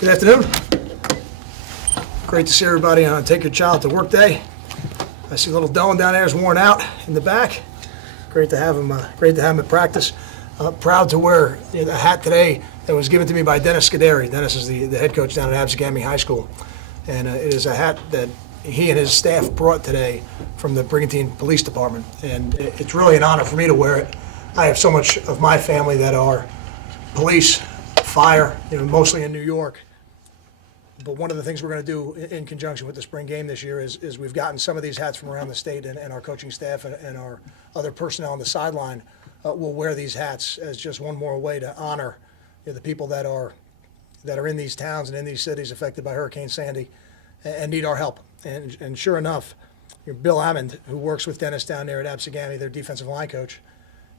Good afternoon. Great to see everybody on Take Your Child to Work Day. I see little Dylan down there is worn out in the back. Great to have him. Great to have him at practice. Proud to wear the hat today that was given to me by Dennis Scuderi. Dennis is the head coach down at Absegami High School, and it is a hat that he and his staff brought today from the Brigantine Police Department, and it's really an honor for me to wear it. I have so much of my family that are police, fire, mostly in New York. But one of the things we're going to do in conjunction with the spring game this year is we've gotten some of these hats from around the state, and our coaching staff and our other personnel on the sideline will wear these hats as just one more way to honor the people that are in these towns and in these cities affected by Hurricane Sandy and need our help. And sure enough, Bill Ammond, who works with Dennis down there at Absegami, their defensive line coach,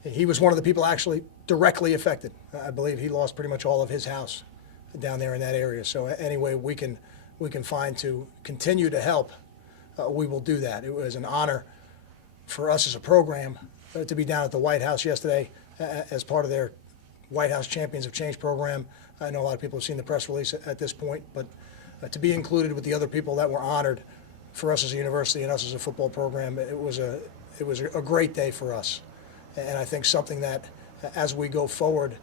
he was one of the people actually directly affected. I believe he lost pretty much all of his house down there in that area. So any way we can find to continue to help, we will do that. It was an honor for us as a program to be down at the White House yesterday as part of their White House Champions of Change program. I know a lot of people have seen the press release at this point, but to be included with the other people that were honored for us as a university and us as a football program, it was a great day for us. And I think something that, as we go forward,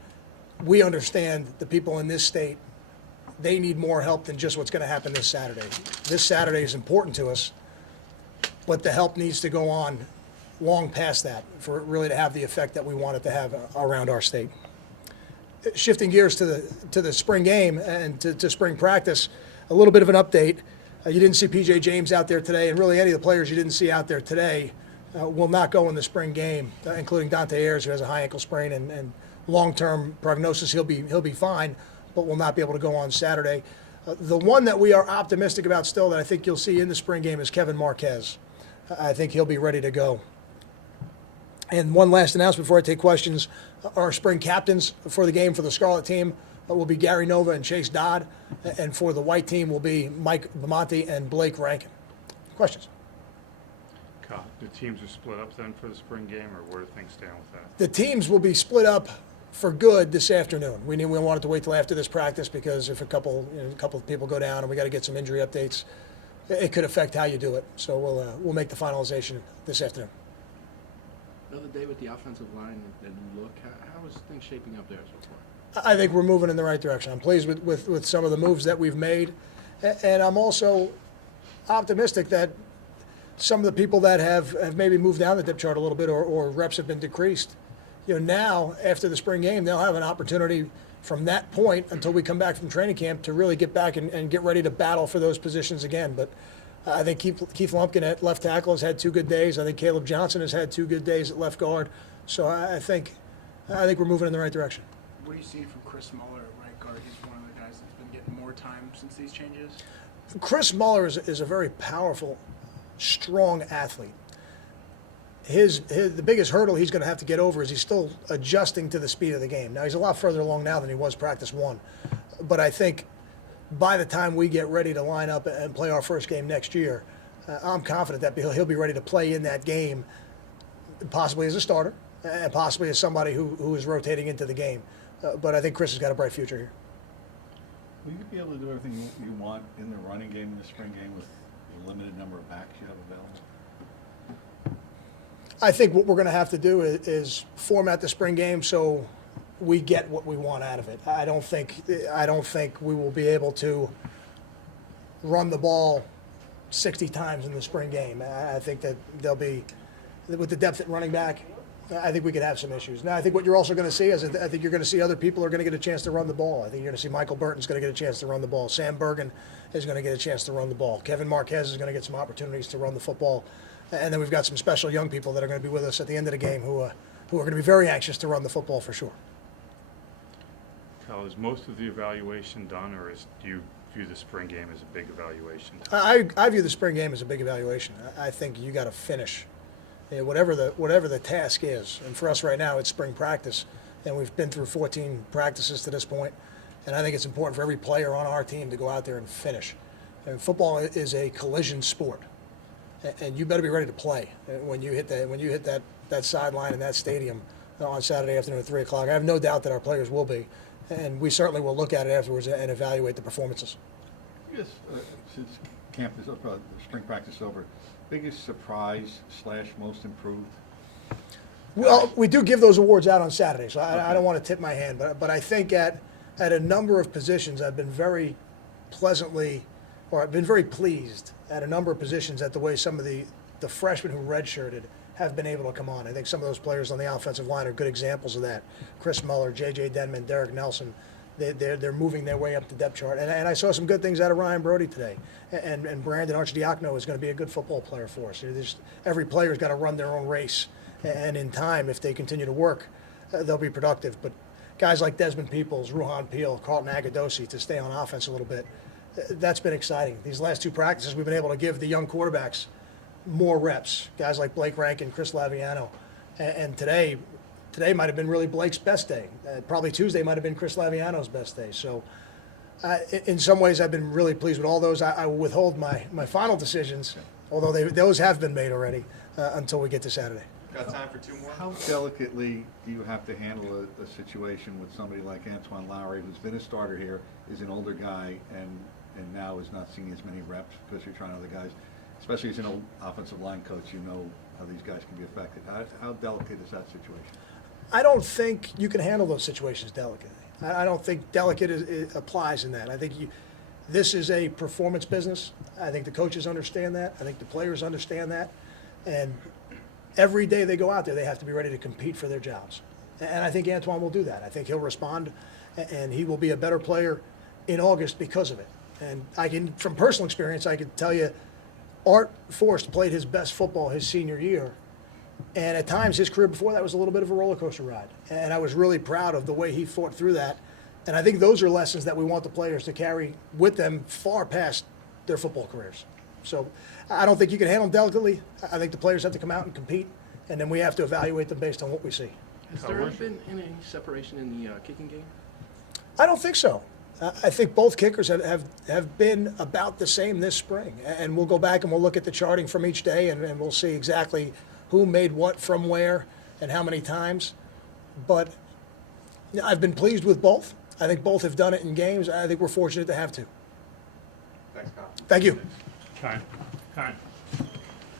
we understand the people in this state, they need more help than just what's going to happen this Saturday. This Saturday is important to us, but the help needs to go on long past that for it really to have the effect that we want it to have around our state. Shifting gears to the spring game and to spring practice, a little bit of an update. You didn't see P.J. James out there today, and really any of the players you didn't see out there today will not go in the spring game, including Dante Ayers, who has a high ankle sprain, and long-term prognosis, he'll be fine, but will not be able to go on Saturday. The one that we are optimistic about still that I think you'll see in the spring game is Kevin Marquez. I think he'll be ready to go. And one last announcement before I take questions. Our spring captains for the game for the Scarlet team will be Gary Nova and Chase Dodd, and for the white team will be Mike Bamonte and Blake Rankin. Questions? The teams are split up then for the spring game, or where do things stand with that? The teams will be split up for good this afternoon. We wanted to wait till after this practice because if a couple of people go down and we got to get some injury updates, it could affect how you do it. So we'll make the finalization this afternoon. Another day with the offensive line and look. How is things shaping up there so far? I think we're moving in the right direction. I'm pleased with some of the moves that we've made, and I'm also optimistic that some of the people that have maybe moved down the depth chart a little bit or reps have been decreased, now after the spring game, they'll have an opportunity from that point until we come back from training camp to really get back and get ready to battle for those positions again. But I think Keith Lumpkin at left tackle has had 2 good days. I think Caleb Johnson has had 2 good days at left guard. So I think we're moving in the right direction. What do you see from Chris Muller at right guard? He's one of the guys that's been getting more time since these changes. Chris Muller is a very powerful, strong athlete. The biggest hurdle he's going to have to get over is he's still adjusting to the speed of the game. Now, he's a lot further along now than he was practice 1. But I think by the time we get ready to line up and play our first game next year, I'm confident that he'll be ready to play in that game, possibly as a starter and possibly as somebody who is rotating into the game. But I think Chris has got a bright future here. Will you be able to do everything you want in the running game in the spring game with the limited number of backs you have available? I think what we're going to have to do is format the spring game so we get what we want out of it. I don't think we will be able to run the ball 60 times in the spring game. I think that there'll be, with the depth at running back, I think we could have some issues. Now, I think what you're also going to see is I think you're going to see other people are going to get a chance to run the ball. I think you're going to see Michael Burton's going to get a chance to run the ball. Sam Bergen is going to get a chance to run the ball. Kevin Marquez is going to get some opportunities to run the football. And then we've got some special young people that are going to be with us at the end of the game who are going to be very anxious to run the football for sure. Kyle, is most of the evaluation done, or do you view the spring game as a big evaluation? I view the spring game as a big evaluation. I think you got to finish whatever the task is. And for us right now, it's spring practice, and we've been through 14 practices to this point. And I think it's important for every player on our team to go out there and finish. And football is a collision sport, and you better be ready to play when you hit that sideline in that stadium. on Saturday afternoon at 3 o'clock. I have no doubt that our players will be, and we certainly will look at it afterwards and evaluate the performances. Yes, since camp is up, spring practice is over, biggest surprise / most improved? Well, we do give those awards out on Saturday, so I don't want to tip my hand, but I think at a number of positions I've been very I've been very pleased at a number of positions at the way some of the freshmen who redshirted have been able to come on. I think some of those players on the offensive line are good examples of that. Chris Muller, J.J. Denman, Derek Nelson, they're moving their way up the depth chart. And I saw some good things out of Ryan Brody today. And Brandon Archidiacono is going to be a good football player for us. Every player's got to run their own race. And in time, if they continue to work, they'll be productive. But guys like Desmond Peoples, Ruhan Peel, Carlton Agadosi to stay on offense a little bit, that's been exciting. These last two practices, we've been able to give the young quarterbacks more reps. Guys like Blake Rankin, Chris Laviano. And today might have been really Blake's best day. Probably Tuesday might have been Chris Laviano's best day. So in some ways, I've been really pleased with all those. I will withhold my final decisions, although those have been made already, until we get to Saturday. Got time for two more? How delicately do you have to handle a situation with somebody like Antoine Lowry, who's been a starter here, is an older guy, and now is not seeing as many reps because you're trying other guys? Especially as an old offensive line coach, you know how these guys can be affected. How delicate is that situation? I don't think you can handle those situations delicately. I don't think delicate applies in that. I think this is a performance business. I think the coaches understand that. I think the players understand that. And every day they go out there, they have to be ready to compete for their jobs. And I think Antoine will do that. I think he'll respond, and he will be a better player in August because of it. And from personal experience, I can tell you, Art Forst played his best football his senior year. And at times, his career before that was a little bit of a roller coaster ride. And I was really proud of the way he fought through that. And I think those are lessons that we want the players to carry with them far past their football careers. So I don't think you can handle them delicately. I think the players have to come out and compete, and then we have to evaluate them based on what we see. Has there been any separation in the kicking game? I don't think so. I think both kickers have been about the same this spring. And we'll go back and we'll look at the charting from each day, and we'll see exactly who made what from where and how many times. But I've been pleased with both. I think both have done it in games. I think we're fortunate to have two. Thanks, Kyle. Thank you. Time.